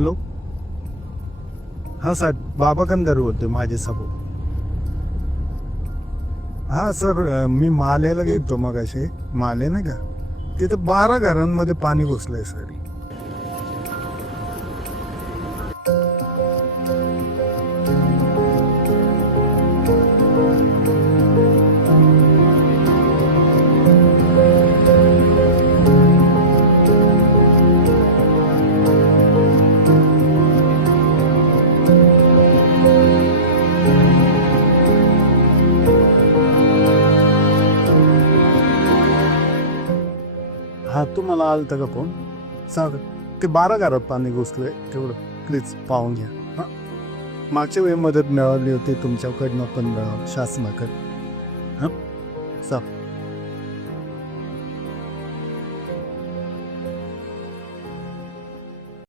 Hello. हा sir, बाबा कंदर होते माझे समोर. हा सर, मी मालेला गेलो मगाशी. माले नाही का, तिथं 12 घरांमध्ये पाणी घुसलंय सर. हा, तुम्हाला आलतं का फोन? सांग, ते 12 घरात पाणी घुसलंय, तेवढं प्लीज पाहून घ्या. हा, मागच्या वेळी मदत मिळाली होती तुमच्याकडनं पण शासनाकडे. हां, सांग.